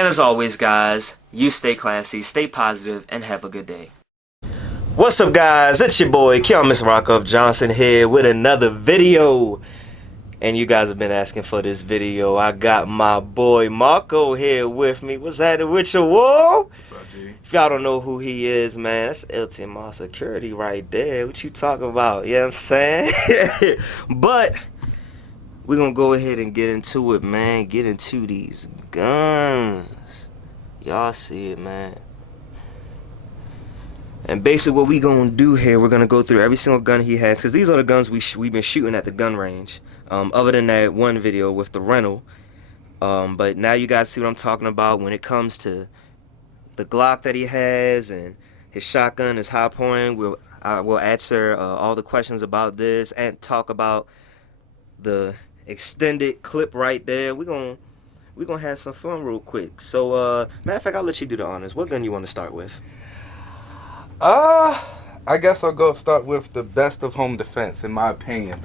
And as always, guys, you stay classy, stay positive, and have a good day. What's up, guys? It's your boy, Mr. Rockoff Johnson here with another video. And you guys have been asking for this video. I got my boy Marco here with me. What's happening with you, whoa? What's up, G? If y'all don't know who he is, man, that's LTMR security right there. What you talking about? You know what I'm saying? But we're going to go ahead and get into it, man. Get into these guns. Y'all see it, man. And basically what we going to do here, we're going to go through every single gun he has. Because these are the guns we've been shooting at the gun range. Other than that one video with the rental. But now you guys see what I'm talking about when it comes to the Glock that he has and his shotgun, his Hi-Point. We'll answer all the questions about this and talk about the extended clip right there. We're gonna have some fun real quick. So matter of fact, I'll let you do the honors. What gun you want to start with? I guess I'll go start with the best of home defense, in my opinion.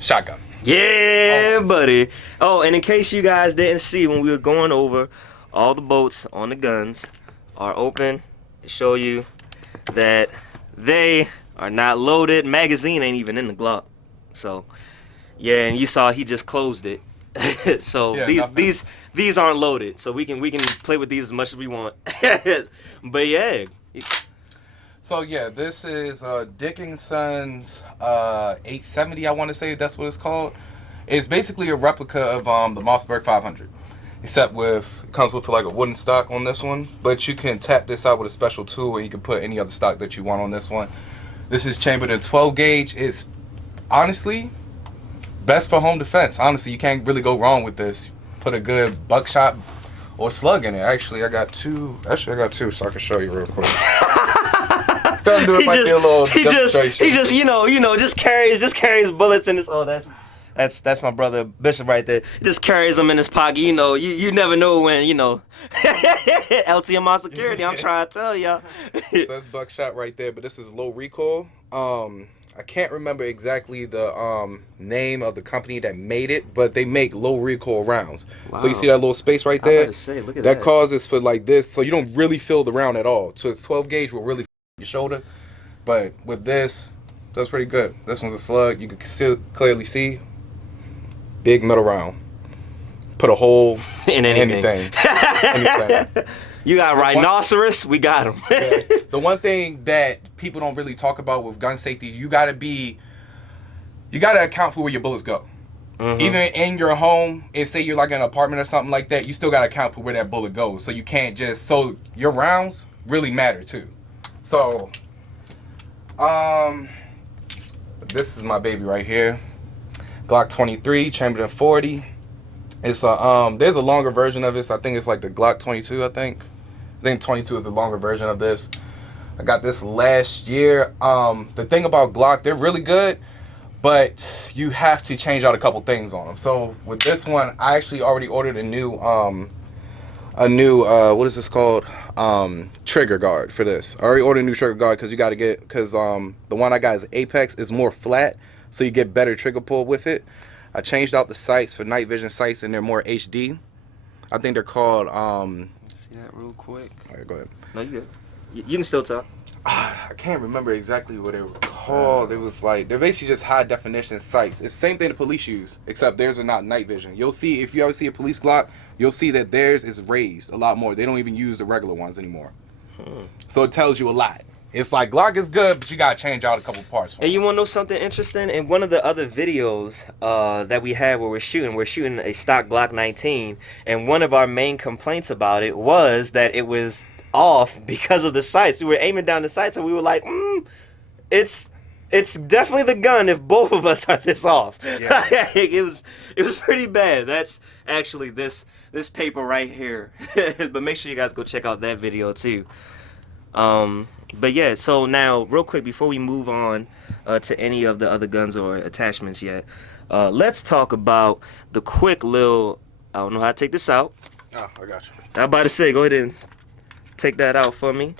Shotgun. Yeah, buddy. Oh, and in case you guys didn't see when we were going over, all the bolts on the guns are open to show you that they are not loaded. Magazine ain't even in the Glock. So yeah, and you saw he just closed it. So yeah, these aren't loaded, so we can play with these as much as we want. But yeah. So yeah, this is Dickinson's 870. I want to say that's what it's called. It's basically a replica of the Mossberg 500, except it comes with like a wooden stock on this one. But you can tap this out with a special tool, and you can put any other stock that you want on this one. This is chambered in 12 gauge. It's honestly best for home defense. Honestly, you can't really go wrong with this. Put a good buckshot or slug in it. Actually, I got two, so I can show you real quick. He just carries bullets in his. Oh, that's my brother Bishop right there. He just carries them in his pocket. You know, you never know when, you know. LTMR security. I'm trying to tell y'all. So that's buckshot right there, but this is low recoil. I can't remember exactly the name of the company that made it, but they make low recoil rounds. Wow. So you see that little space right there? I was about to say, look at that. That causes for like this, so you don't really feel the round at all. So it's 12 gauge will really your shoulder, but with this, that's pretty good. This one's a slug. You can still clearly see big metal round. Put a hole in anything. Anything. You got rhinoceros, we got him. Yeah. The one thing that people don't really talk about with gun safety, you gotta account for where your bullets go. Mm-hmm. Even in your home, if say you're like in an apartment or something like that, you still gotta account for where that bullet goes. So you can't so your rounds really matter too. So, this is my baby right here. Glock 23, chambered in 40. It's a there's a longer version of this. I think it's like the Glock 22. I think 22 is the longer version of this. I got this last year. The thing about Glock, they're really good, but you have to change out a couple things on them. So with this one, I actually already ordered a new what is this called? Trigger guard for this. I already ordered a new trigger guard because the one I got is Apex is more flat, so you get better trigger pull with it. I changed out the sights for night vision sights, and they're more HD. I think they're called see that real quick. All right, go ahead. No, you good. You can still talk. I can't remember exactly what they were called. It was like, they're basically just high definition sights. It's the same thing the police use, except theirs are not night vision. You'll see, if you ever see a police Glock, you'll see that theirs is raised a lot more. They don't even use the regular ones anymore. So it tells you a lot. It's like Glock is good, but you gotta change out a couple parts. And you wanna know something interesting? In one of the other videos that we had where we're shooting a stock Glock 19, and one of our main complaints about it was that it was off because of the sights. We were aiming down the sights, and we were like, it's definitely the gun if both of us are this off. Yeah. it was pretty bad. That's actually this paper right here. But make sure you guys go check out that video too. But yeah, so now real quick before we move on to any of the other guns or attachments yet, let's talk about the quick little, I don't know how to take this out. Oh, I got you. I'm about to say, go ahead and take that out for me.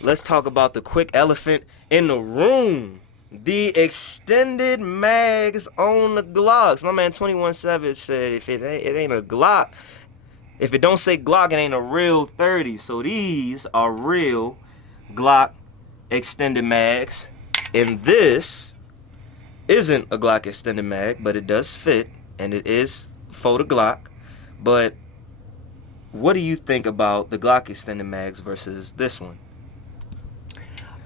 Let's talk about the quick elephant in the room. The extended mags on the Glocks. My man 21 Savage said if it ain't a Glock, If it don't say Glock, it ain't a real 30. So these are real Glock extended mags. And this isn't a Glock extended mag, but it does fit, and it is for the Glock. But what do you think about the Glock extended mags versus this one?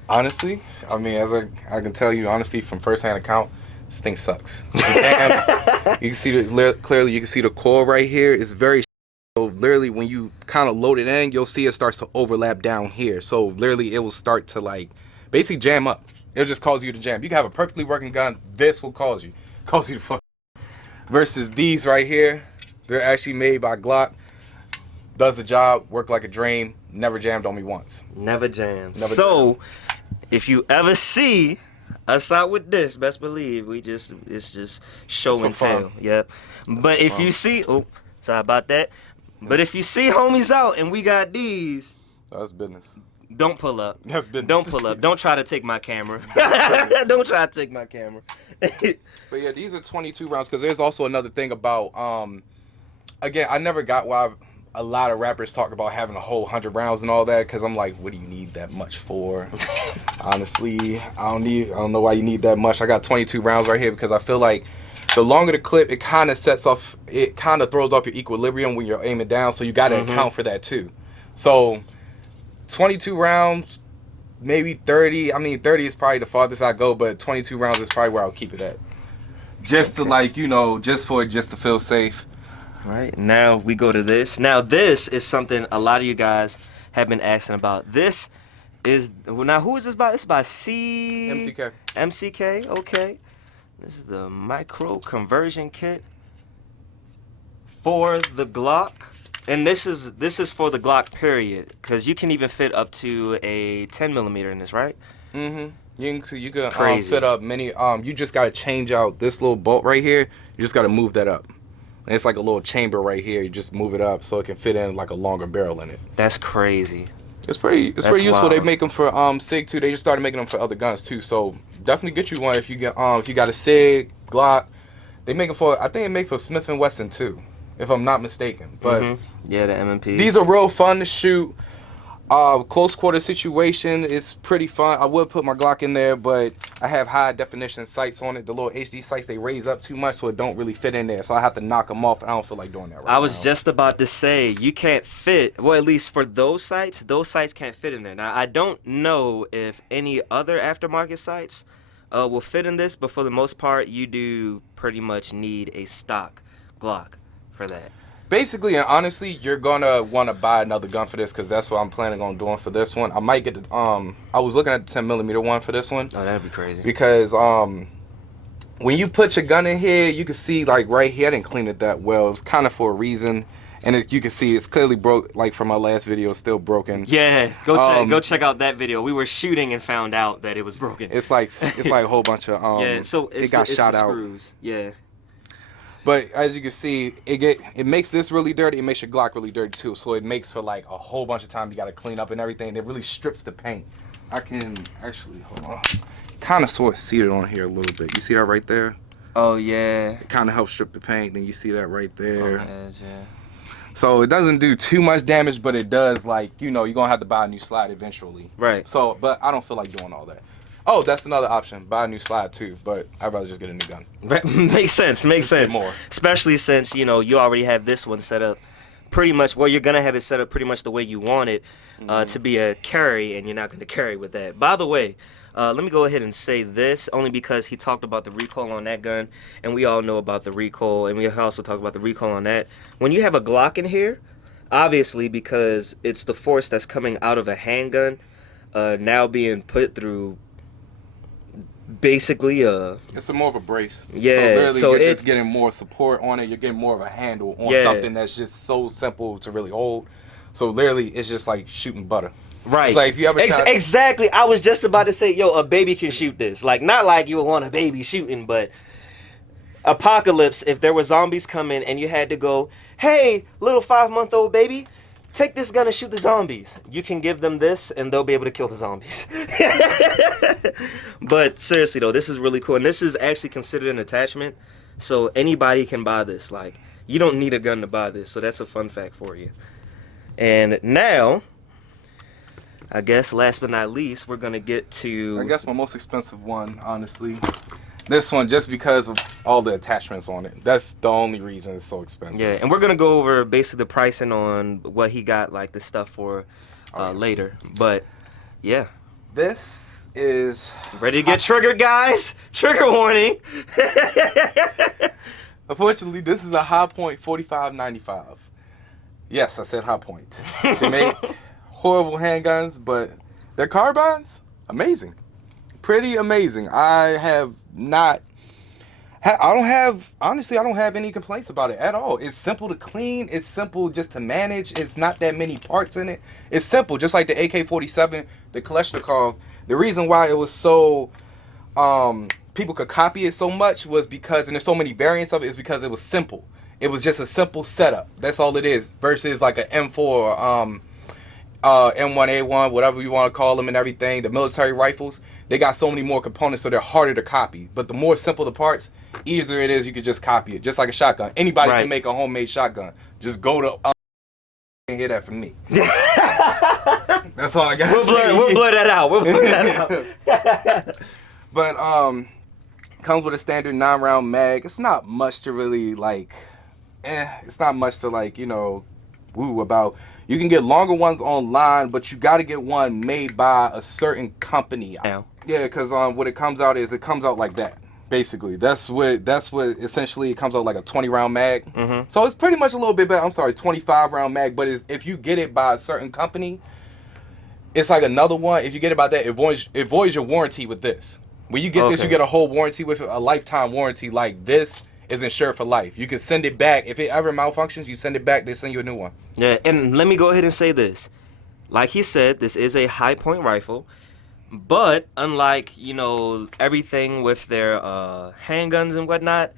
Honestly, I mean, as I can tell you, honestly, from first-hand account, this thing sucks. You can see clearly. You can see the core right here. It's very so literally when you kind of load it in, you'll see it starts to overlap down here. So literally, it will start to like basically jam up. It'll just cause you to jam. You can have a perfectly working gun. This will cause you to fuck. Versus these right here, they're actually made by Glock. Does the job, work like a dream. Never jammed on me once. Never jammed. So, if you ever see us out with this, best believe it's just show and tell. Yeah. But if you see, sorry about that. But if you see homies out and we got these, that's business. Don't pull up. That's business. Don't pull up. Don't try to take my camera. Don't try to take my camera. But yeah, these are 22 rounds because there's also another thing about again, I never got why a lot of rappers talk about having a whole 100 rounds and all that, because I'm like, what do you need that much for? Honestly, I don't know why you need that much. I got 22 rounds right here because I feel like the longer the clip, it kind of throws off your equilibrium when you're aiming down, so you got to account for that too. So 22 rounds, maybe 30. I mean, 30 is probably the farthest I go, but 22 rounds is probably where I'll keep it at. Just to like, just to feel safe. Right, now we go to this. Now this is something a lot of you guys have been asking about. This is, now who is this by? It's by MCK. MCK, okay. This is the Micro Conversion Kit for the Glock. And this is for the Glock period, because you can even fit up to a 10 millimeter in this, right? You can fit up many. You just got to change out this little bolt right here. You just got to move that up. And it's like a little chamber right here. You just move it up so it can fit in like a longer barrel in it. That's crazy. It's pretty useful. Wild. They make them for SIG too. They just started making them for other guns too. So definitely get you one if you got a SIG, Glock. They make them for, I think they make for Smith & Wesson too, if I'm not mistaken. But yeah, the M&P. These are real fun to shoot. Close quarter situation is pretty fun. I would put my Glock in there, but I have high definition sights on it. The little HD sights, they raise up too much, so it don't really fit in there. So I have to knock them off. I don't feel like doing that right now. I was just about to say, you can't fit, well, at least for those sights can't fit in there. Now, I don't know if any other aftermarket sights will fit in this, but for the most part, you do pretty much need a stock Glock for that. Basically and honestly, you're gonna want to buy another gun for this, because that's what I'm planning on doing for this one. I might get the I was looking at the 10 millimeter one for this one. Oh, that'd be crazy. Because when you put your gun in here, you can see like right here, I didn't clean it that well. It was kind of for a reason, and you can see it's clearly broke. Like from my last video, it's still broken. Yeah, go check out that video. We were shooting and found out that it was broken. It's like a whole bunch of yeah. So it got shot out. Screws. Yeah. But as you can see, it makes this really dirty. It makes your Glock really dirty too. So it makes for like a whole bunch of time you got to clean up and everything. It really strips the paint. I can actually, hold on. Kind of sort of see it on here a little bit. You see that right there? Oh yeah. It kind of helps strip the paint. Then you see that right there. On the edge, yeah. So it doesn't do too much damage, but it does, like, you're gonna have to buy a new slide eventually. Right. So, but I don't feel like doing all that. Oh, that's another option. Buy a new slide too, but I'd rather just get a new gun. Makes sense. Makes sense. More. Especially since you already have this one set up pretty much. Well, you're gonna have it set up pretty much the way you want it to be a carry, and you're not gonna carry with that. By the way, let me go ahead and say this only because he talked about the recoil on that gun, and we all know about the recoil, and we also talked about the recoil on that. When you have a Glock in here, obviously because it's the force that's coming out of a handgun, now being put through. Basically, it's more of a brace. Yeah, so you're just getting more support on it. You're getting more of a handle on something that's just so simple to really hold. So literally, it's just like shooting butter. Right. It's like if you ever exactly. I was just about to say, a baby can shoot this. Like, not like you would want a baby shooting, but apocalypse. If there were zombies coming and you had to go, hey, little 5-month-old baby, take this gun and shoot the zombies. You can give them this, and they'll be able to kill the zombies. But seriously, though, this is really cool. And this is actually considered an attachment, so anybody can buy this. Like, You don't need a gun to buy this, so that's a fun fact for you. And now, I guess last but not least, we're gonna get to... I guess my most expensive one, honestly. This one, just because of all the attachments on it. That's the only reason it's so expensive. Yeah, and we're gonna go over basically the pricing on what he got, like the stuff for later. But yeah, this is ready to get triggered, guys. Trigger warning. Unfortunately, this is a Hi-Point 4595. Yes, I said Hi-Point. They make horrible handguns, but their carbines, amazing. Pretty amazing. I don't have any complaints about it at all. It's simple to clean. It's simple just to manage. It's not that many parts in it. It's simple, just like the AK-47, the Kalashnikov. The reason why it was so, people could copy it so much was because, and there's so many variants of it, is because it was simple. It was just a simple setup. That's all it is. Versus like an M4 or M1A1, whatever you want to call them and everything. The military rifles, they got so many more components, so they're harder to copy. But the more simple the parts, easier it is. You could just copy it, just like a shotgun. Anybody can make a homemade shotgun. Just go to and hear that from me. That's all I got. We'll blur that out. We'll blur that out. But comes with a standard 9-round mag. It's not much to really like. It's not much to like, you know, woo about. You can get longer ones online, but you got to get one made by a certain company. Yeah, because what it comes out is, it comes out like that. Basically, that's what essentially it comes out like a 20-round mag. So it's pretty much a little bit better. I'm sorry, 25-round mag. But if you get it by a certain company, it's like another one. If you get it by that, it voids your warranty with this. When you get this, you get a whole warranty with it, a lifetime warranty. Like this is insured for life. You can send it back. If it ever malfunctions, you send it back, they send you a new one. Yeah, and let me go ahead and say this. Like he said, this is a Hi-Point rifle, but unlike, you know, everything with their handguns and whatnot,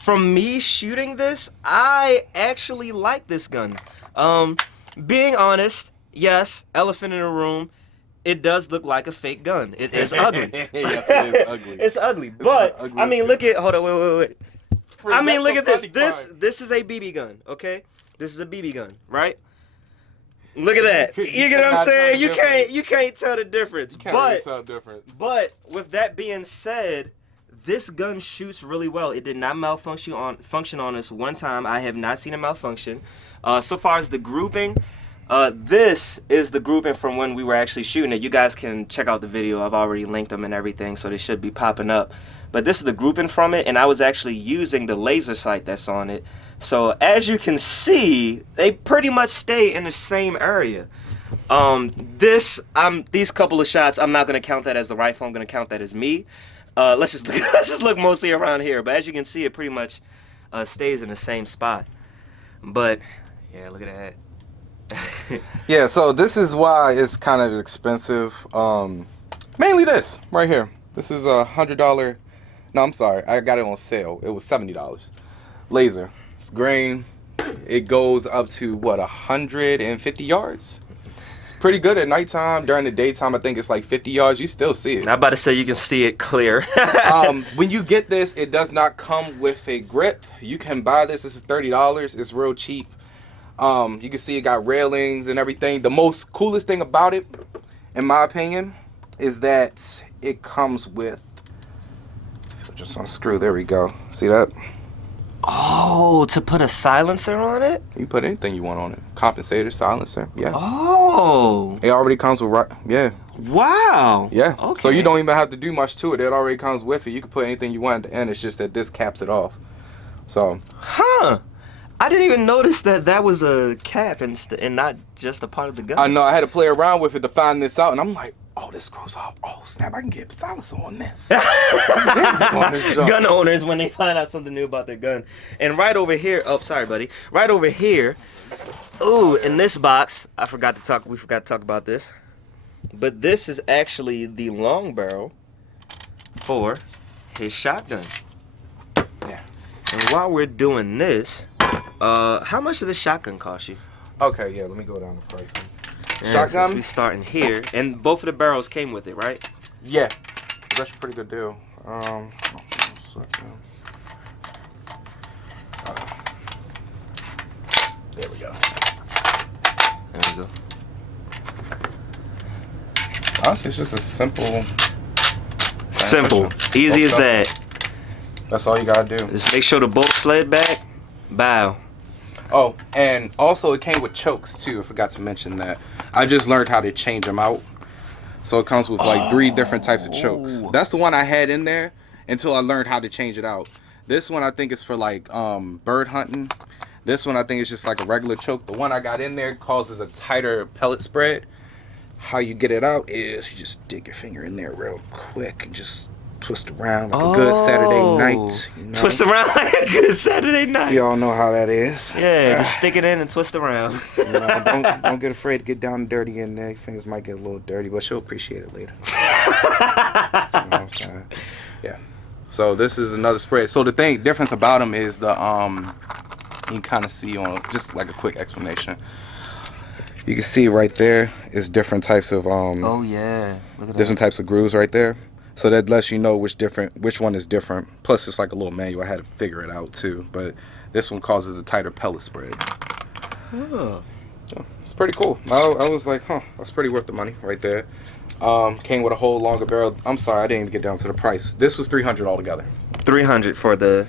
from me shooting this, I actually like this gun. Being honest, yes, elephant in the room, it does look like a fake gun. It is ugly. Yes, it is ugly. It's ugly. But I mean, look at, hold on, wait. I mean, look at this. Part. This is a BB gun, okay? This is a BB gun, right? Look at that. You get what I'm saying? You can't tell the difference. But with that being said, this gun shoots really well. It did not malfunction on us one time. I have not seen it malfunction. So far as the grouping, this is the grouping from when we were actually shooting it. You guys can check out the video. I've already linked them and everything, so they should be popping up. But this is the grouping from it, and I was actually using the laser sight that's on it. So as you can see, they pretty much stay in the same area. These couple of shots, I'm not gonna count that as the rifle. I'm gonna count that as me. Let's just look mostly around here. But as you can see, it pretty much stays in the same spot. But yeah, look at that. Yeah, so this is why it's kind of expensive. Mainly this right here. This is a $100. No, I'm sorry. I got it on sale. It was $70. Laser. It's green. It goes up to what, 150 yards? It's pretty good at nighttime. During the daytime, I think it's like 50 yards. You still see it. I'm about to say you can see it clear. When you get this, it does not come with a grip. You can buy this. This is $30. It's real cheap. You can see it got railings and everything. The most coolest thing about it, in my opinion, is that it comes with, just unscrew, there we go. See that? Oh, to put a silencer on it? You can put anything you want on it. Compensator, silencer, yeah. Oh. It already comes with, yeah. Wow. Yeah. Okay. So you don't even have to do much to it. It already comes with it. You can put anything you want at the end. It's just that this caps it off. So. Huh. I didn't even notice that was a cap and not just a part of the gun. I know. I had to play around with it to find this out, and I'm like, oh, this screws off. Oh, snap, I can get silencer on this. Gun owners, when they find out something new about their gun. And right over here, oh, sorry, buddy. Right over here, ooh, in this box, we forgot to talk about this. But this is actually the long barrel for his shotgun. Yeah. And while we're doing this, how much did this shotgun cost you? Okay, yeah, let me go down the pricing. Yeah, Shotgun? since we starting here, and both of the barrels came with it, right? Yeah, that's a pretty good deal. There we go. There we go. Honestly, it's just a simple. Simple. Easy as that. That's all you gotta do. Just make sure the bolt sled back. Bow. Oh, and also it came with chokes too. I forgot to mention that. I just learned how to change them out. So it comes with like 3 different types of chokes. That's the one I had in there until I learned how to change it out. This one I think is for like bird hunting. This one I think is just like a regular choke. The one I got in there causes a tighter pellet spread. How you get it out is you just dig your finger in there real quick and just twist around like a good Saturday night. You know? Twist around like a good Saturday night. You all know how that is. Yeah, just stick it in and twist around. You know, don't get afraid to get down and dirty in there. Your fingers might get a little dirty, but she'll appreciate it later. You know what I'm saying? Yeah. So this is another spread. So the difference about them is the you can kind of see on just like a quick explanation. You can see right there is different types of oh yeah, look at different types of grooves right there. So that lets you know which one is different. Plus it's like a little manual. I had to figure it out too. But this one causes a tighter pellet spread. Oh. So it's pretty cool. I was like, huh, that's pretty worth the money right there. Came with a whole longer barrel. I'm sorry, I didn't even get down to the price. This was $300 altogether. $300 for the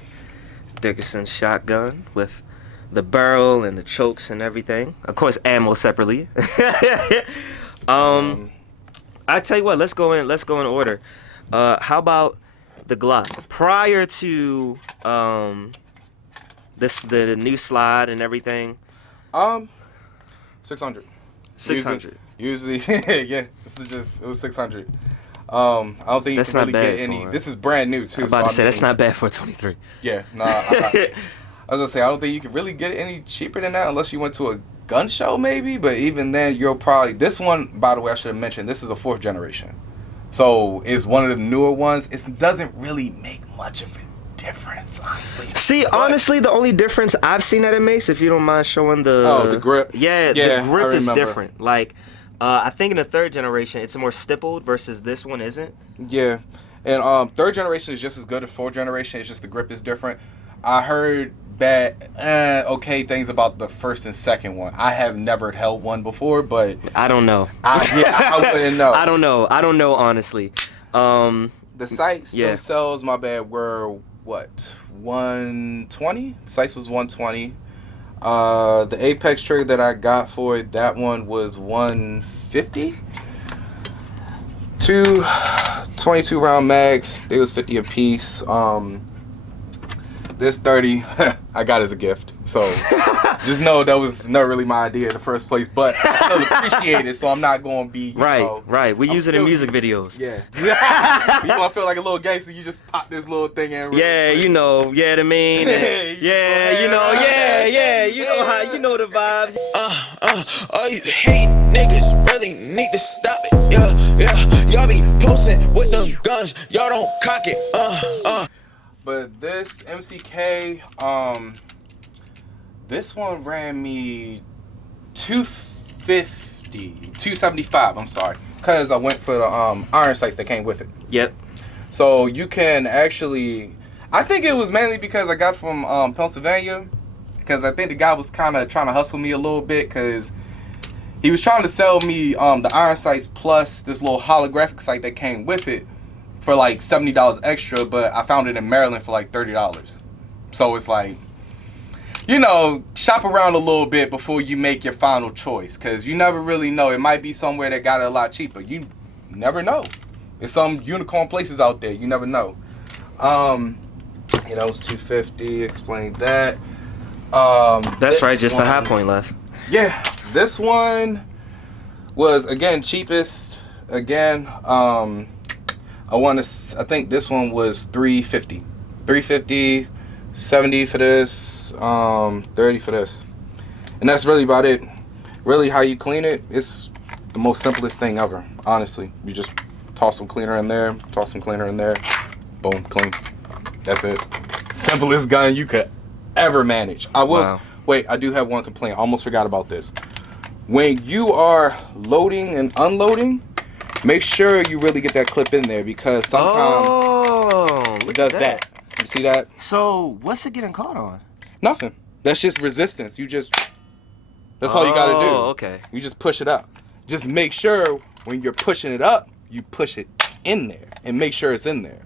Dickinson Shotgun with the barrel and the chokes and everything. Of course, ammo separately. I tell you what, let's go in order. How about the Glock? Prior to the new slide and everything. 600. 600. Usually, yeah. It was 600. I don't think you can really get any. This is brand new too. I'm about to say that's not bad for a 23. Yeah, nah. I was gonna say I don't think you can really get it any cheaper than that unless you went to a gun show maybe. But even then, you'll probably. This one, by the way, I should have mentioned. This is a 4th generation, so it's one of the newer ones. It doesn't really make much of a difference, honestly. See, honestly, the only difference I've seen that it makes, if you don't mind showing the grip. Yeah, the grip is different. Like, I think in the 3rd generation, it's more stippled versus this one isn't. Yeah, and 3rd generation is just as good as 4th generation. It's just the grip is different. I heard okay things about the 1st and 2nd one. I have never held one before, but I don't know. I wouldn't know. I don't know honestly. The sights themselves, my bad, were what, 120? The sights was 120. The Apex trigger that I got for it, that one was 150. 2 22 round mags, they was 50 a piece. This 30 I got as a gift, so just know that was not really my idea in the first place, but I still appreciate it, so I'm not gonna be right. We use it in music videos. Yeah. You wanna feel like a little gangster, you just pop this little thing in. Yeah, you know, yeah, I mean, you know how, you know the vibes. All you hate niggas really need to stop it. Yeah. Y'all be posting with them guns, y'all don't cock it. But this MCK, this one ran me $275, I'm sorry. Because I went for the iron sights that came with it. Yep. So you can actually, I think it was mainly because I got from Pennsylvania. Because I think the guy was kind of trying to hustle me a little bit. Because he was trying to sell me the iron sights plus this little holographic sight that came with it for like $70 extra, but I found it in Maryland for like $30. So it's like, you know, shop around a little bit before you make your final choice, because you never really know. It might be somewhere that got it a lot cheaper. You never know. There's some unicorn places out there. You never know. You know, it's $250. Explain that. That's right. Just the Hi-Point left. Yeah, this one was again cheapest. Again, I think this one was $350. $350, $70 for this, $30 for this. And that's really about it. Really how you clean it, it's the most simplest thing ever, honestly. You just toss some cleaner in there, boom, clean. That's it. Simplest gun you could ever manage. Wait, I do have one complaint. I almost forgot about this. When you are loading and unloading, make sure you really get that clip in there, because sometimes it does that. You see that? So what's it getting caught on? Nothing. That's just resistance. You just That's all you gotta do. Oh, okay. You just push it up. Just make sure when you're pushing it up, you push it in there and make sure it's in there.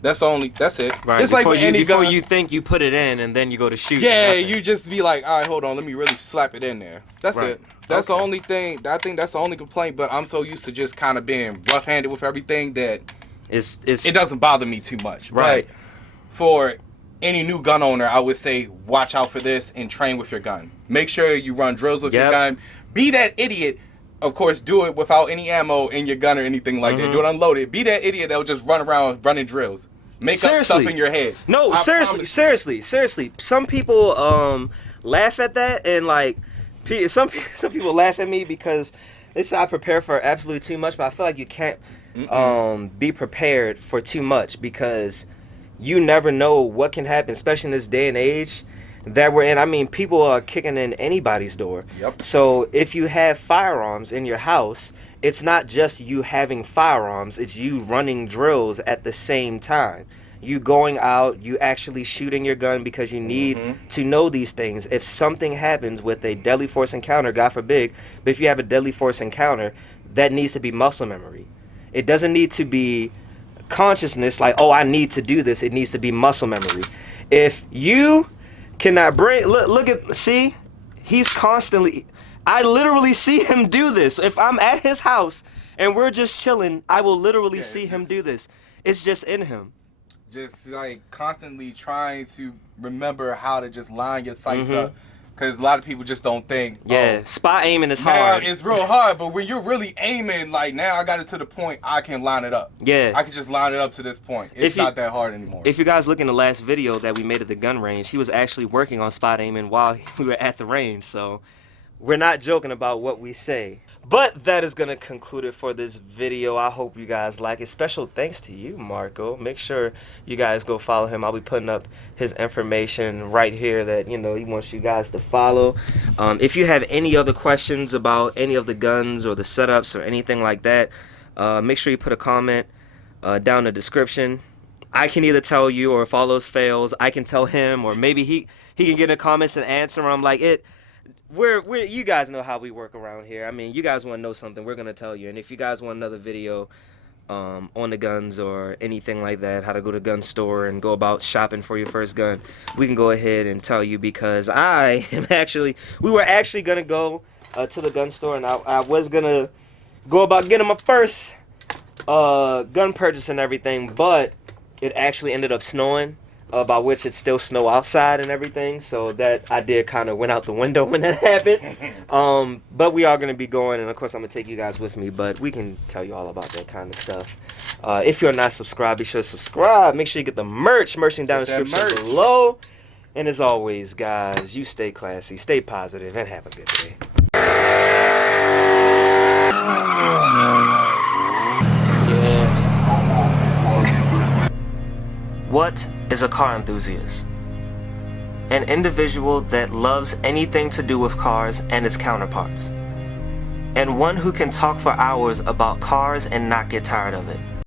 That's it. Right. It's like with any before gun. you think you put it in and then you go to shoot. Yeah, nothing. you just be like, all right, hold on, let me really slap it in there. That's Right. it. That's the Okay. only thing. I think that's the only complaint. But I'm so used to just kind of being rough-handed with everything that It's it doesn't bother me too much. Right. But for any new gun owner, I would say watch out for this and train with your gun. Make sure you run drills with your Yep. gun. Be that idiot. Of course, do it without any ammo in your gun or anything like that. Do it unloaded. Be that idiot that will just run around running drills. Make up stuff in your head. No, I seriously, promise. seriously. Some people laugh at that, and like some people laugh at me because they say I prepare for absolutely too much, but I feel like you can't be prepared for too much because you never know what can happen, especially in this day and age that we're in. I mean, people are kicking in anybody's door. Yep. So if you have firearms in your house, it's not just you having firearms, it's you running drills at the same time. You going out, you actually shooting your gun because you need to know these things. If something happens with a deadly force encounter, God forbid, but if you have a deadly force encounter, that needs to be muscle memory. It doesn't need to be consciousness like, oh, I need to do this. It needs to be muscle memory. If you cannot bring, see, he's constantly, I literally see him do this. If I'm at his house and we're just chilling, I will literally see him do this. It's just in him. Just like constantly trying to remember how to just line your sights up, because a lot of people just don't think. Yeah, spot aiming is Now hard. it's real hard, but when you're really aiming, like now I got it to the point I can line it up. Yeah. I can just line it up to this point. It's not that hard anymore. If you guys look in the last video that we made at the gun range, he was actually working on spot aiming while we were at the range. So we're not joking about what we say. But that is going to conclude it for this video. I hope you guys like it. Special thanks to you, Marco. Make sure you guys go follow him. I'll be putting up his information right here that, you know, he wants you guys to follow. If you have any other questions about any of the guns or the setups or anything like that, make sure you put a comment down in the description. I can either tell you, or if all those fails, I can tell him, or maybe he can get in the comments and answer. I'm like, we're you guys know how we work around here. I mean, you guys want to know something, we're gonna tell you. And if you guys want another video on the guns or anything like that, how to go to a gun store and go about shopping for your first gun, we can go ahead and tell you, because we were actually gonna go to the gun store, and I was gonna go about getting my first gun purchase and everything, but it actually ended up snowing. By which it's still snow outside and everything, so that idea kind of went out the window when that happened. But we are going to be going, and of course I'm going to take you guys with me, but we can tell you all about that kind of stuff. If you're not subscribed, be sure to subscribe. Make sure you get the merch down in the description below. And as always, guys, you stay classy, stay positive, and have a good day. What is a car enthusiast? An individual that loves anything to do with cars and its counterparts, and one who can talk for hours about cars and not get tired of it.